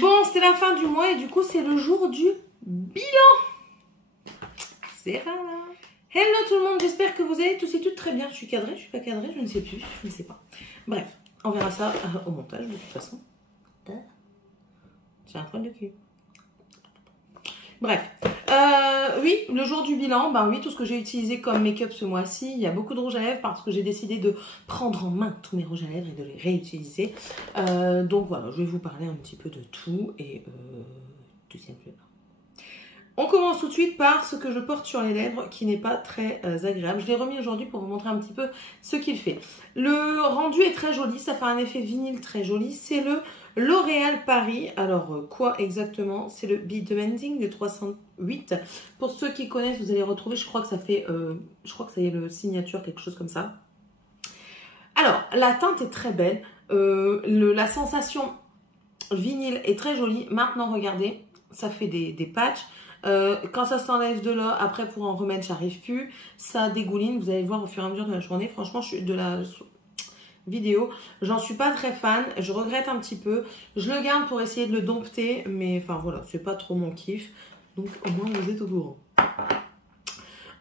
Bon, c'était la fin du mois et du coup, c'est le jour du bilan. C'est rare. Hello tout le monde, j'espère que vous allez tous et toutes très bien. Je suis cadrée, je suis pas cadrée, je ne sais plus, je ne sais pas. Bref, on verra ça au montage de toute façon. J'ai un problème de cul. Bref, oui, le jour du bilan, ben oui, tout ce que j'ai utilisé comme make-up ce mois-ci, il y a beaucoup de rouge à lèvres parce que j'ai décidé de prendre en main tous mes rouges à lèvres et de les réutiliser. Donc voilà, je vais vous parler un petit peu de tout et tout simplement. On commence tout de suite par ce que je porte sur les lèvres qui n'est pas très agréable. Je l'ai remis aujourd'hui pour vous montrer un petit peu ce qu'il fait. Le rendu est très joli, ça fait un effet vinyle très joli. C'est le L'Oréal Paris. Alors quoi exactement? C'est le Be Demanding de 308. Pour ceux qui connaissent, vous allez retrouver, je crois que ça fait, je crois que ça y est le signature, quelque chose comme ça. Alors, la teinte est très belle. La sensation vinyle est très jolie. Maintenant, regardez, ça fait des patchs. Quand ça s'enlève de là, après pour en remettre, j'arrive plus. Ça dégouline, vous allez voir au fur et à mesure de la journée. Franchement, je suis de la vidéo, j'en suis pas très fan. Je regrette un petit peu. Je le garde pour essayer de le dompter, mais enfin voilà, c'est pas trop mon kiff. Donc au moins vous êtes au courant.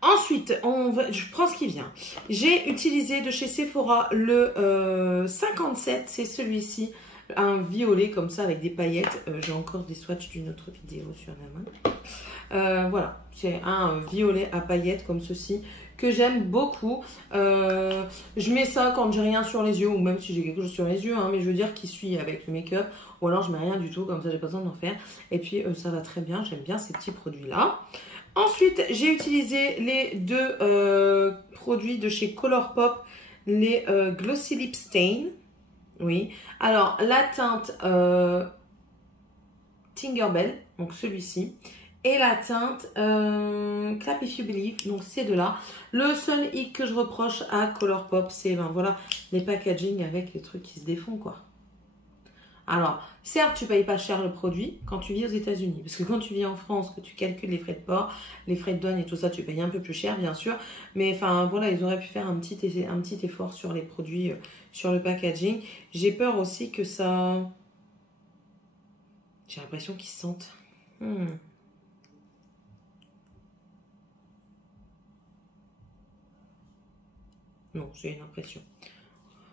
Ensuite, je prends ce qui vient. J'ai utilisé de chez Sephora le 57, c'est celui-ci. Un violet comme ça avec des paillettes. J'ai encore des swatchs d'une autre vidéo sur la main. Voilà, c'est un violet à paillettes comme ceci que j'aime beaucoup. Je mets ça quand j'ai rien sur les yeux ou même si j'ai quelque chose sur les yeux, hein, mais je veux dire qui suit avec le make-up ou alors je mets rien du tout, comme ça j'ai pas besoin d'en faire. Et puis ça va très bien, j'aime bien ces petits produits-là. Ensuite, j'ai utilisé les deux produits de chez Colourpop, les Glossy Lip Stain. Oui, alors la teinte Tinkerbell, donc celui-ci, et la teinte Clap If You Believe, donc ces deux-là. Le seul hic que je reproche à Colourpop, c'est ben, voilà, les packaging avec les trucs qui se défont, quoi. Alors, certes, tu payes pas cher le produit quand tu vis aux États-Unis, parce que quand tu vis en France, que tu calcules les frais de port, les frais de douane et tout ça, tu payes un peu plus cher, bien sûr. Mais enfin, voilà, ils auraient pu faire un petit effort sur les produits, sur le packaging. J'ai peur aussi que ça... J'ai l'impression qu'ils se sentent... Non, j'ai une impression.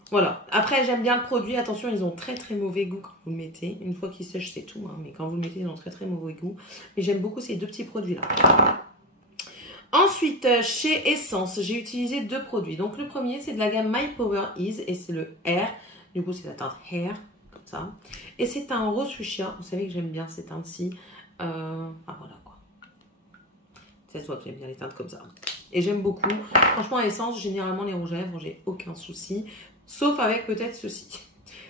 Voilà. Après, j'aime bien le produit. Attention, ils ont très très mauvais goût quand vous le mettez. Une fois qu'ils sèchent, c'est tout. Hein. Mais quand vous le mettez, ils ont très très mauvais goût. Mais j'aime beaucoup ces deux petits produits-là. Ensuite, chez Essence, j'ai utilisé deux produits. Donc, le premier, c'est de la gamme My Power Ease. Et c'est le Hair. Du coup, c'est la teinte Hair. Comme ça. Et c'est un rose fuchsia. Vous savez que j'aime bien ces teintes-ci. Ah, voilà quoi. Ça se voit que j'aime bien les teintes comme ça. Et j'aime beaucoup. Franchement, Essence, généralement, les rouges à lèvres, j'ai aucun souci. Sauf avec peut-être ceci.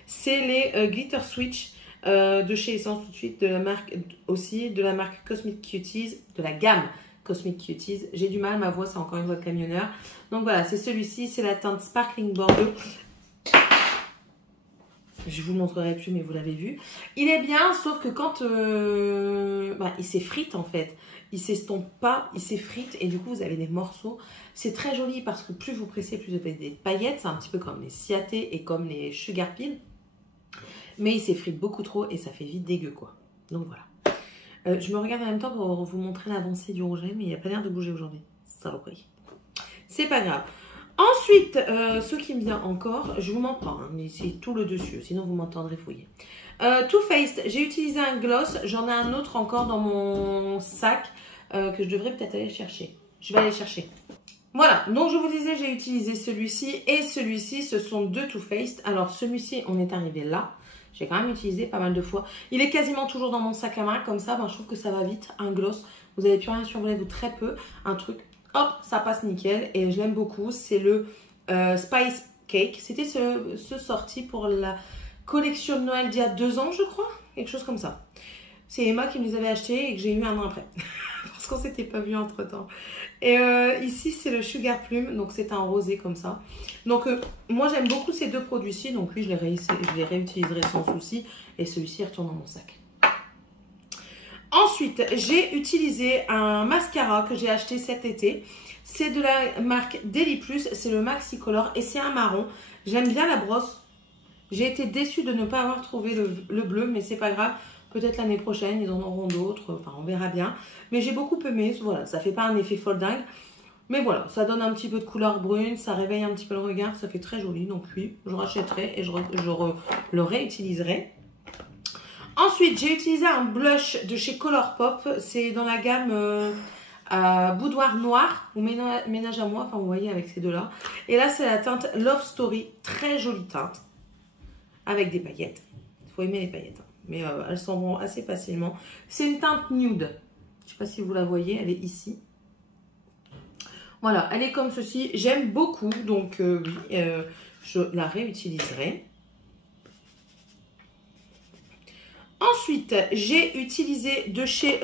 C'est les Glitter Switch de chez Essence tout de suite. De la marque aussi, de la marque Cosmic Cuties. De la gamme Cosmic Cuties. J'ai du mal, ma voix, c'est encore une voix de camionneur. Donc voilà, c'est celui-ci. C'est la teinte Sparkling Bordeaux. Je vous le montrerai plus, mais vous l'avez vu. Il est bien, sauf que quand il s'effrite en fait. Il s'estompe pas, il s'effrite et du coup vous avez des morceaux. C'est très joli parce que plus vous pressez, plus vous avez des paillettes. C'est un petit peu comme les Ciaté et comme les Sugar Peel. Mais il s'effrite beaucoup trop et ça fait vite dégueu quoi. Donc voilà. Je me regarde en même temps pour vous montrer l'avancée du rouge à lèvres, mais il n'y a pas l'air de bouger aujourd'hui. Saloperie. C'est pas grave. Ensuite, ce qui me vient encore, je vous m'entends, hein, mais c'est tout le dessus, sinon vous m'entendrez fouiller. Too Faced, j'ai utilisé un gloss, j'en ai un autre encore dans mon sac que je devrais peut-être aller chercher. Je vais aller chercher. Voilà, donc je vous disais, j'ai utilisé celui-ci et celui-ci, ce sont deux Too Faced. Alors celui-ci, on est arrivé là, j'ai quand même utilisé pas mal de fois. Il est quasiment toujours dans mon sac à main, comme ça, ben, je trouve que ça va vite. Un gloss, vous n'avez plus rien sur vos lèvres, très peu, un truc. Hop, ça passe nickel et je l'aime beaucoup. C'est le Spice Cake. C'était ce sorti pour la collection de Noël d'il y a 2 ans, je crois. Quelque chose comme ça. C'est Emma qui me les avait achetés et que j'ai eu un an après. Parce qu'on s'était pas vu entre temps. Et ici, c'est le Sugar Plum. Donc, c'est un rosé comme ça. Donc, moi, j'aime beaucoup ces deux produits-ci. Donc, oui, je les réutiliserai sans souci. Et celui-ci retourne dans mon sac. Ensuite, j'ai utilisé un mascara que j'ai acheté cet été. C'est de la marque Deli Plus. C'est le Maxi Color et c'est un marron. J'aime bien la brosse. J'ai été déçue de ne pas avoir trouvé le bleu, mais c'est pas grave. Peut-être l'année prochaine, ils en auront d'autres. Enfin, on verra bien. Mais j'ai beaucoup aimé. Voilà, ça fait pas un effet folle dingue. Mais voilà, ça donne un petit peu de couleur brune. Ça réveille un petit peu le regard. Ça fait très joli. Donc oui, je rachèterai et le réutiliserai. Ensuite, j'ai utilisé un blush de chez Colourpop. C'est dans la gamme Boudoir Noir ou Ménage à moi. Enfin, vous voyez avec ces deux-là. Et là, c'est la teinte Love Story. Très jolie teinte. Avec des paillettes. Il faut aimer les paillettes. Mais elles s'en vont assez facilement. C'est une teinte nude. Je ne sais pas si vous la voyez. Elle est ici. Voilà, elle est comme ceci. J'aime beaucoup. Donc, oui, je la réutiliserai. Ensuite, j'ai utilisé de chez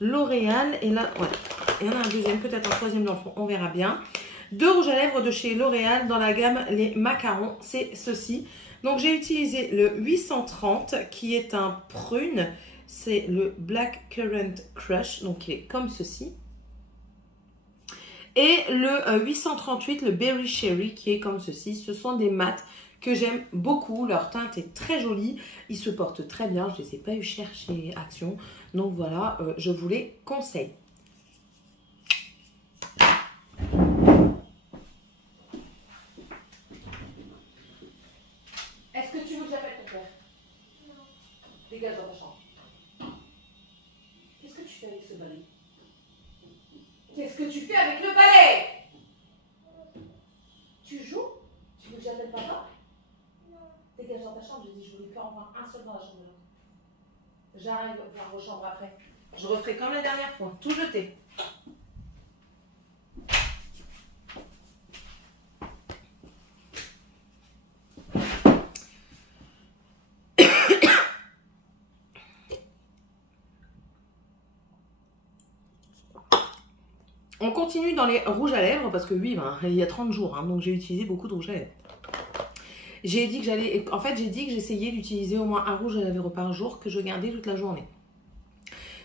L'Oréal. Et là, voilà. Il y en a un deuxième, peut-être un troisième dans le fond. On verra bien. Deux rouges à lèvres de chez L'Oréal dans la gamme Les Macarons. C'est ceci. Donc, j'ai utilisé le 830 qui est un prune. C'est le Black Currant Crush. Donc, il est comme ceci. Et le 838, le Berry Cherry qui est comme ceci. Ce sont des mats que j'aime beaucoup. Leur teinte est très jolie. Ils se portent très bien. Je ne les ai pas eu cher chez Action. Donc voilà, je vous les conseille. Est-ce que tu veux que j'appelle ton père? Non. Dégage dans ta chambre. Qu'est-ce que tu fais avec ce balai? Qu'est-ce que tu fais avec le balai? Tu joues? Tu veux que j'appelle papa? Non. Dégage dans ta chambre, j'ai dit je voulais pas en voir un seul dans la chambre de l'autre. J'arrive voir vos chambres après. Je referai comme la dernière fois, tout jeter. On continue dans les rouges à lèvres parce que oui, ben, il y a 30 jours, hein, donc j'ai utilisé beaucoup de rouges à lèvres. J'ai dit que j'allais, en fait j'ai dit que j'essayais d'utiliser au moins un rouge à lèvres par jour que je gardais toute la journée.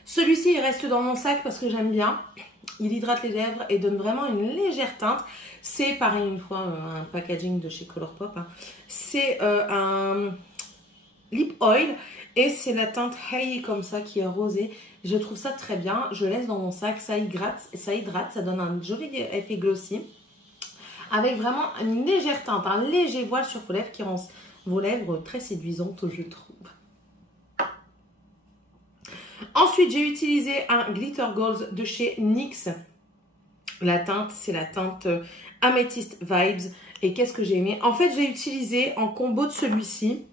Celui-ci il reste dans mon sac parce que j'aime bien. Il hydrate les lèvres et donne vraiment une légère teinte. C'est pareil une fois un packaging de chez Colourpop. Hein. C'est un lip oil et c'est la teinte Hey comme ça qui est rosée. Je trouve ça très bien. Je laisse dans mon sac, ça hydrate, ça donne un joli effet glossy. Avec vraiment une légère teinte, un léger voile sur vos lèvres qui rend vos lèvres très séduisantes, je trouve. Ensuite, j'ai utilisé un Glitter Gold de chez NYX. La teinte, c'est la teinte Amethyst Vibes. Et qu'est-ce que j'ai aimé? En fait, je l'ai utilisé en combo de celui-ci.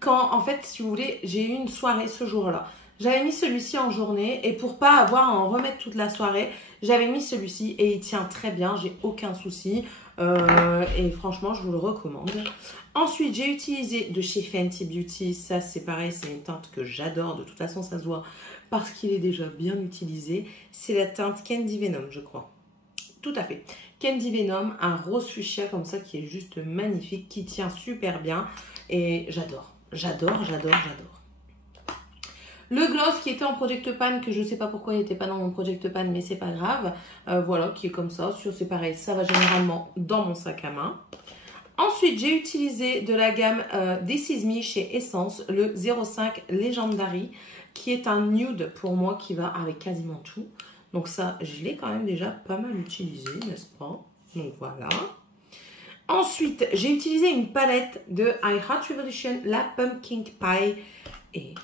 Quand, en fait, si vous voulez, j'ai eu une soirée ce jour-là. J'avais mis celui-ci en journée et pour pas avoir à en remettre toute la soirée, j'avais mis celui-ci et il tient très bien, j'ai aucun souci. Et franchement, je vous le recommande. Ensuite, j'ai utilisé de chez Fenty Beauty. Ça, c'est pareil, c'est une teinte que j'adore. De toute façon, ça se voit parce qu'il est déjà bien utilisé. C'est la teinte Candy Venom, je crois. Tout à fait. Candy Venom, un rose fuchsia comme ça qui est juste magnifique, qui tient super bien. Et j'adore, j'adore, j'adore, j'adore. Le gloss qui était en Project Pan, que je ne sais pas pourquoi il n'était pas dans mon Project Pan, mais c'est pas grave. Voilà, qui est comme ça. C'est pareil, ça va généralement dans mon sac à main. Ensuite, j'ai utilisé de la gamme This Is Me chez Essence, le 05 Legendary, qui est un nude pour moi qui va avec quasiment tout. Donc ça, je l'ai quand même déjà pas mal utilisé, n'est-ce pas? Donc voilà. Ensuite, j'ai utilisé une palette de I Heart Revolution, la Pumpkin Pie. Et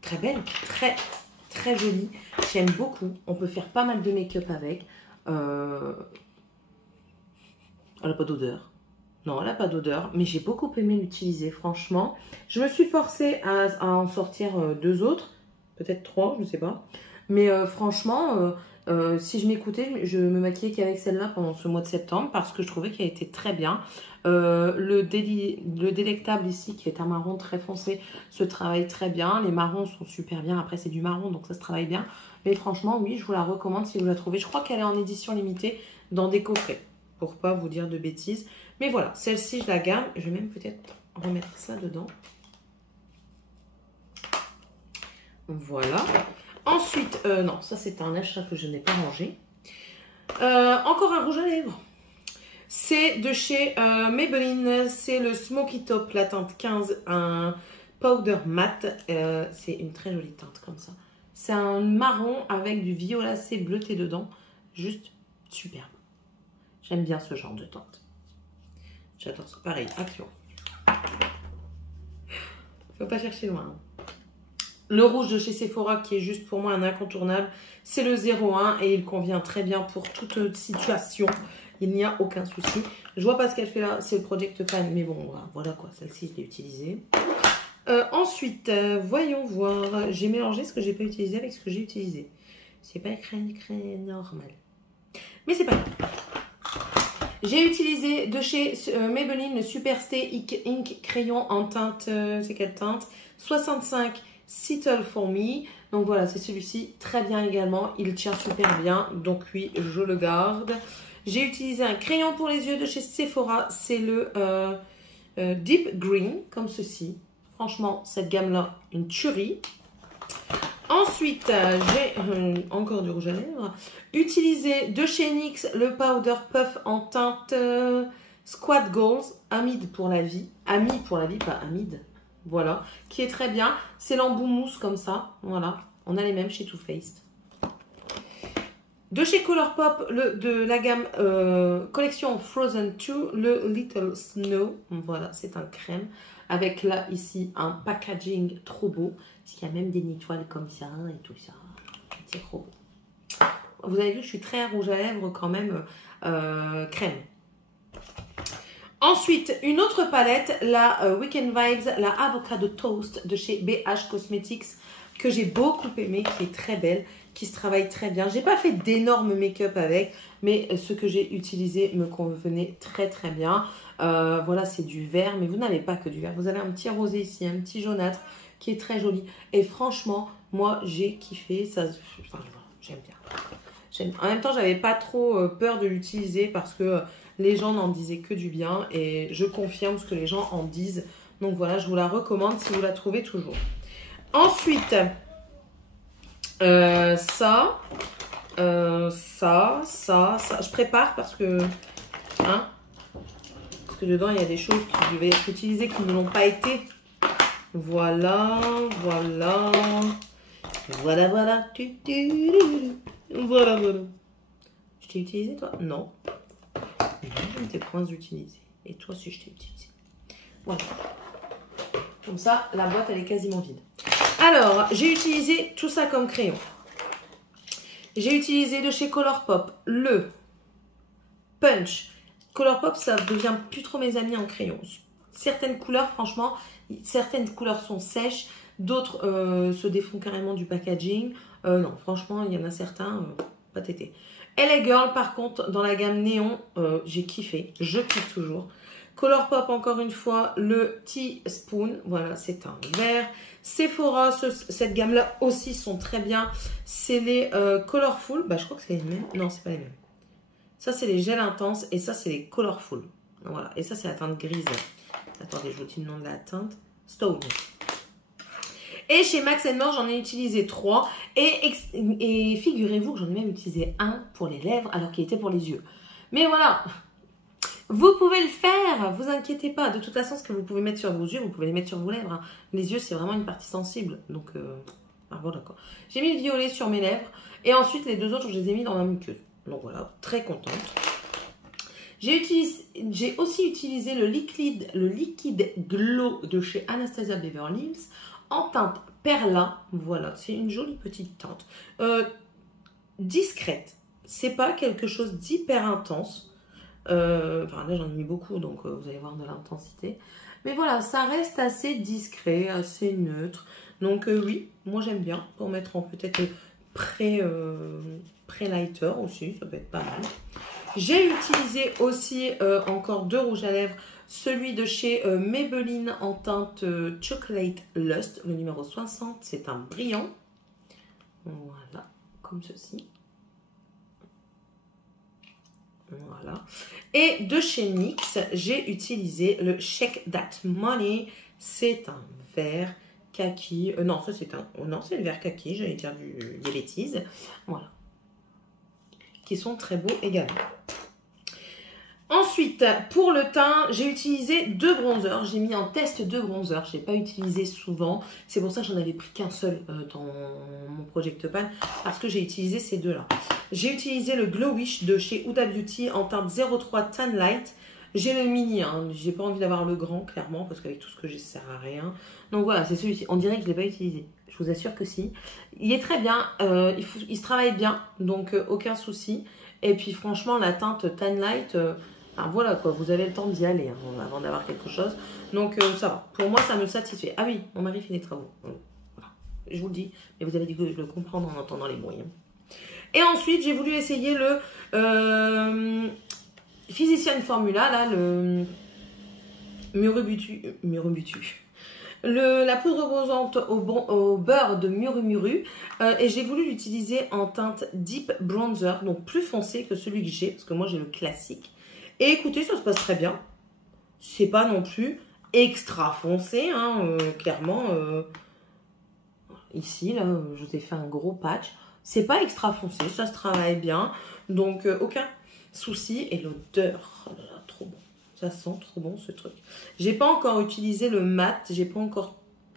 très belle, très très jolie. J'aime beaucoup. On peut faire pas mal de make-up avec. Elle n'a pas d'odeur. Non, elle n'a pas d'odeur. Mais j'ai beaucoup aimé l'utiliser, franchement. Je me suis forcée à en sortir deux autres. Peut-être trois, je ne sais pas. Mais franchement, si je m'écoutais, je me maquillais qu'avec celle-là pendant ce mois de septembre. Parce que je trouvais qu'elle était très bien. Le délectable ici, qui est un marron très foncé, se travaille très bien. Les marrons sont super bien. Après, c'est du marron, donc ça se travaille bien. Mais franchement, oui, je vous la recommande si vous la trouvez. Je crois qu'elle est en édition limitée dans des coffrets. Pour pas vous dire de bêtises. Mais voilà, celle-ci, je la garde. Je vais même peut-être remettre ça dedans. Voilà. Ensuite, non, ça c'est un achat que je n'ai pas rangé. Encore un rouge à lèvres. C'est de chez Maybelline. C'est le Smoky Top, la teinte 15. Un Powder Matte. C'est une très jolie teinte comme ça. C'est un marron avec du violacé bleuté dedans. Juste superbe. J'aime bien ce genre de teinte. J'adore ça. Pareil, action. Faut pas chercher loin. Le rouge de chez Sephora qui est juste pour moi un incontournable. C'est le 01 et il convient très bien pour toute situation. Il n'y a aucun souci. Je vois pas ce qu'elle fait là. C'est le Project Pan. Mais bon, voilà quoi. Celle-ci, je l'ai utilisée. Ensuite, voyons voir. J'ai mélangé ce que j'ai pas utilisé avec ce que j'ai utilisé. C'est pas écrit normal. Mais c'est pas grave. J'ai utilisé de chez Maybelline le Super Stay Ink crayon en teinte, c'est quelle teinte? 65 Settle for Me. Donc voilà, c'est celui-ci, très bien également. Il tient super bien, donc oui, je le garde. J'ai utilisé un crayon pour les yeux de chez Sephora. C'est le Deep Green, comme ceci. Franchement, cette gamme-là, une tuerie. Ensuite, j'ai encore du rouge à lèvres. Utilisé de chez NYX le Powder Puff en teinte Squad Goals. Amide pour la vie. Ami pour la vie, pas amide. Voilà. Qui est très bien. C'est l'embout mousse comme ça. Voilà. On a les mêmes chez Too Faced. De chez Colourpop, de la gamme collection Frozen 2, le Little Snow. Voilà, c'est un crème. Avec là, ici, un packaging trop beau. Il y a même des étoiles comme ça et tout ça. C'est trop beau. Vous avez vu, je suis très rouge à lèvres quand même crème. Ensuite, une autre palette, la Weekend Vibes, la Avocado Toast de chez BH Cosmetics, que j'ai beaucoup aimé, qui est très belle, qui se travaille très bien. J'ai pas fait d'énormes make-up avec, mais ce que j'ai utilisé me convenait très très bien. Voilà, c'est du vert, mais vous n'avez pas que du vert. Vous avez un petit rosé ici, un petit jaunâtre qui est très joli. Et franchement, moi, j'ai kiffé. Ça, enfin, j'aime bien. En même temps, j'avais pas trop peur de l'utiliser parce que les gens n'en disaient que du bien. Et je confirme ce que les gens en disent. Donc voilà, je vous la recommande si vous la trouvez toujours. Ensuite, ça. Je prépare parce que... Hein, parce que dedans, il y a des choses qui devaient être utilisées qui ne l'ont pas été. Voilà, voilà. Voilà, voilà. Voilà, voilà. Je t'ai utilisé, toi? Non. Je ne t'ai point utilisé. Et toi aussi, je t'ai utilisé. Voilà. Comme ça, la boîte, elle est quasiment vide. Alors, j'ai utilisé tout ça comme crayon. J'ai utilisé de chez Colourpop le Punch. Colourpop, ça devient plus trop mes amis en crayon. Certaines couleurs, franchement, certaines couleurs sont sèches. D'autres se défont carrément du packaging. Non, franchement, il y en a certains, pas tété. LA Girl, par contre, dans la gamme néon, j'ai kiffé. Je kiffe toujours. Colourpop, encore une fois, le Teaspoon. Voilà, c'est un vert. Sephora, cette gamme-là aussi sont très bien. C'est les Colorful. Bah, je crois que c'est les mêmes. Non, c'est pas les mêmes. Ça, c'est les gels intenses. Et ça, c'est les Colorful. Voilà. Et ça, c'est la teinte grise. Attendez, je vous dis le nom de la teinte. Stone. Et chez Max More, j'en ai utilisé 3. Et figurez-vous que j'en ai même utilisé un pour les lèvres alors qu'il était pour les yeux. Mais voilà, vous pouvez le faire, vous inquiétez pas. De toute façon, ce que vous pouvez mettre sur vos yeux, vous pouvez les mettre sur vos lèvres. Hein. Les yeux, c'est vraiment une partie sensible. Donc, voilà quoi. J'ai mis le violet sur mes lèvres. Et ensuite, les deux autres, je les ai mis dans la muqueuse. Donc voilà, très contente. J'ai aussi utilisé le liquide glow de chez Anastasia Beverly Hills en teinte Perla. Voilà, c'est une jolie petite teinte. Discrète. C'est pas quelque chose d'hyper intense. Enfin là, j'en ai mis beaucoup, donc vous allez voir de l'intensité. Mais voilà, ça reste assez discret, assez neutre. Donc oui, moi j'aime bien pour mettre en peut-être pré-lighter aussi, ça peut être pas mal. J'ai utilisé aussi encore deux rouges à lèvres, celui de chez Maybelline en teinte Chocolate Lust, le numéro 60, c'est un brillant. Voilà, comme ceci. Voilà. Et de chez NYX, j'ai utilisé le Shake That Money, c'est un vert kaki. Non, ça c'est un... non, c'est le vert kaki, j'allais dire des bêtises. Voilà. Qui sont très beaux également. Ensuite, pour le teint, j'ai utilisé 2 bronzers. J'ai mis en test 2 bronzers. Je n'ai pas utilisé souvent. C'est pour ça que j'en avais pris qu'un seul dans mon Project Pan. Parce que j'ai utilisé ces deux-là. J'ai utilisé le Glow Wish de chez Huda Beauty en teinte 03 Tan Light. J'ai le mini. Hein. J'ai pas envie d'avoir le grand, clairement. Parce qu'avec tout ce que j'ai, ça sert à rien. Donc voilà, c'est celui-ci. On dirait que je ne l'ai pas utilisé. Je vous assure que si. Il est très bien. Il se travaille bien. Donc aucun souci. Et puis franchement, la teinte Tan Light... ah, voilà quoi, vous avez le temps d'y aller hein, avant d'avoir quelque chose. Donc ça va. Pour moi, ça me satisfait. Ah oui, mon mari fait des travaux. Voilà. Je vous le dis. Mais vous avez dit que je le comprends en entendant les bruits. Hein. Et ensuite, j'ai voulu essayer le Physician Formula, là, le Murubutu. La poudre reposante au beurre de Murumuru. Et j'ai voulu l'utiliser en teinte Deep Bronzer, donc plus foncé que celui que j'ai, parce que moi j'ai le classique. Et écoutez, ça se passe très bien. C'est pas non plus extra foncé, hein, clairement. Ici, là, je vous ai fait un gros patch. C'est pas extra foncé, ça se travaille bien. Donc, aucun souci. Et l'odeur, oh là là, trop bon. Ça sent trop bon, ce truc. J'ai pas encore utilisé le mat. J'ai pas encore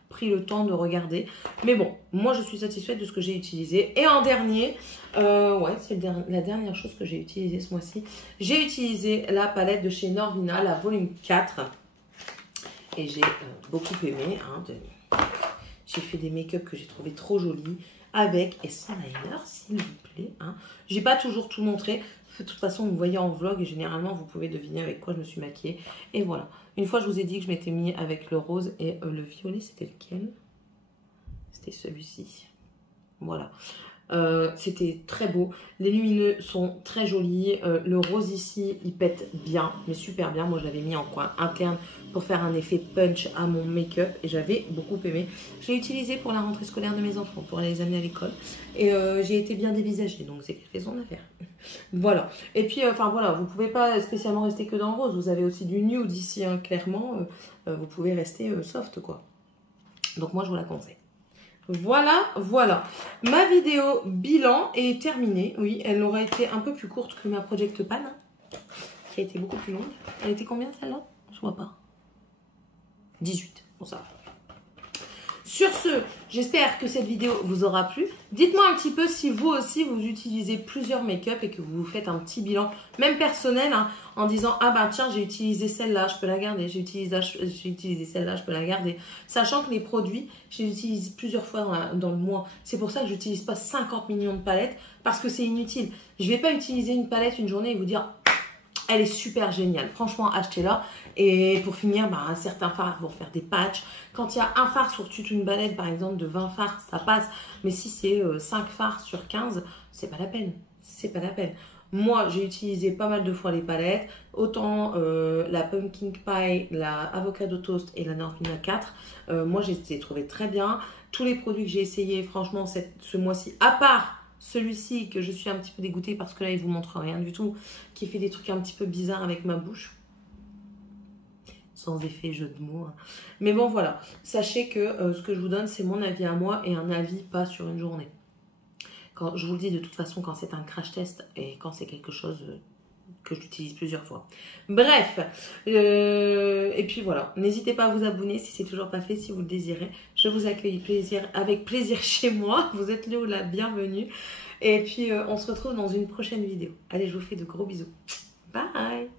pris le temps de regarder. Mais bon, moi, je suis satisfaite de ce que j'ai utilisé. Et en dernier, ouais, c'est la dernière chose que j'ai utilisée ce mois-ci. J'ai utilisé la palette de chez Norvina, la volume 4. Et j'ai beaucoup aimé. Hein, j'ai fait des make-up que j'ai trouvé trop jolis. Avec et sans liner, s'il vous plaît. Hein. J'ai pas toujours tout montré. De toute façon, vous voyez en vlog et généralement, vous pouvez deviner avec quoi je me suis maquillée. Et voilà. Une fois, je vous ai dit que je m'étais mis avec le rose et le violet. C'était lequel? C'était celui-ci. Voilà. C'était très beau. Les lumineux sont très jolis. Le rose ici, il pète bien, mais super bien. Moi, je l'avais mis en coin interne pour faire un effet punch à mon make-up et j'avais beaucoup aimé. Je l'ai utilisé pour la rentrée scolaire de mes enfants, pour les amener à l'école. Et j'ai été bien dévisagée, donc c'est qu'elle fait son affaire. Voilà. Et puis, enfin voilà, vous ne pouvez pas spécialement rester que dans le rose. Vous avez aussi du nude ici, hein, clairement. Vous pouvez rester soft, quoi. Donc moi, je vous la conseille. Voilà, voilà. Ma vidéo bilan est terminée. Oui, elle aura été un peu plus courte que ma Project Pan, hein, qui a été beaucoup plus longue. Elle était combien celle-là? Je vois pas. 18. Bon, ça va. Sur ce, j'espère que cette vidéo vous aura plu. Dites-moi un petit peu si vous aussi, vous utilisez plusieurs make-up et que vous vous faites un petit bilan, même personnel, hein, en disant « Ah bah tiens, j'ai utilisé celle-là, je peux la garder. J'ai utilisé celle-là, je peux la garder. » Sachant que les produits, je les utilise plusieurs fois dans le mois. C'est pour ça que je n'utilise pas 50 millions de palettes, parce que c'est inutile. Je ne vais pas utiliser une palette une journée et vous dire « Elle est super géniale. Franchement, achetez-la. » Et pour finir, bah, certains fards vont faire des patchs. Quand il y a un fard sur toute une palette, par exemple, de 20 fards, ça passe. Mais si c'est 5 fards sur 15, c'est pas la peine. C'est pas la peine. Moi, j'ai utilisé pas mal de fois les palettes. Autant la Pumpkin Pie, la Avocado Toast et la Norvina 4. Moi, j'ai les trouvées très bien. Tous les produits que j'ai essayés, franchement, ce mois-ci, à part celui-ci que je suis un petit peu dégoûtée parce que là, il ne vous montre rien du tout, qui fait des trucs un petit peu bizarres avec ma bouche. Sans effet jeu de mots. Hein. Mais bon, voilà. Sachez que ce que je vous donne, c'est mon avis à moi et un avis pas sur une journée. Quand, je vous le dis de toute façon quand c'est un crash test et quand c'est quelque chose que j'utilise plusieurs fois. Bref. Et puis voilà. N'hésitez pas à vous abonner si c'est toujours pas fait, si vous le désirez. Je vous accueille avec plaisir chez moi. Vous êtes le ou la bienvenue. Et puis on se retrouve dans une prochaine vidéo. Allez, je vous fais de gros bisous. Bye!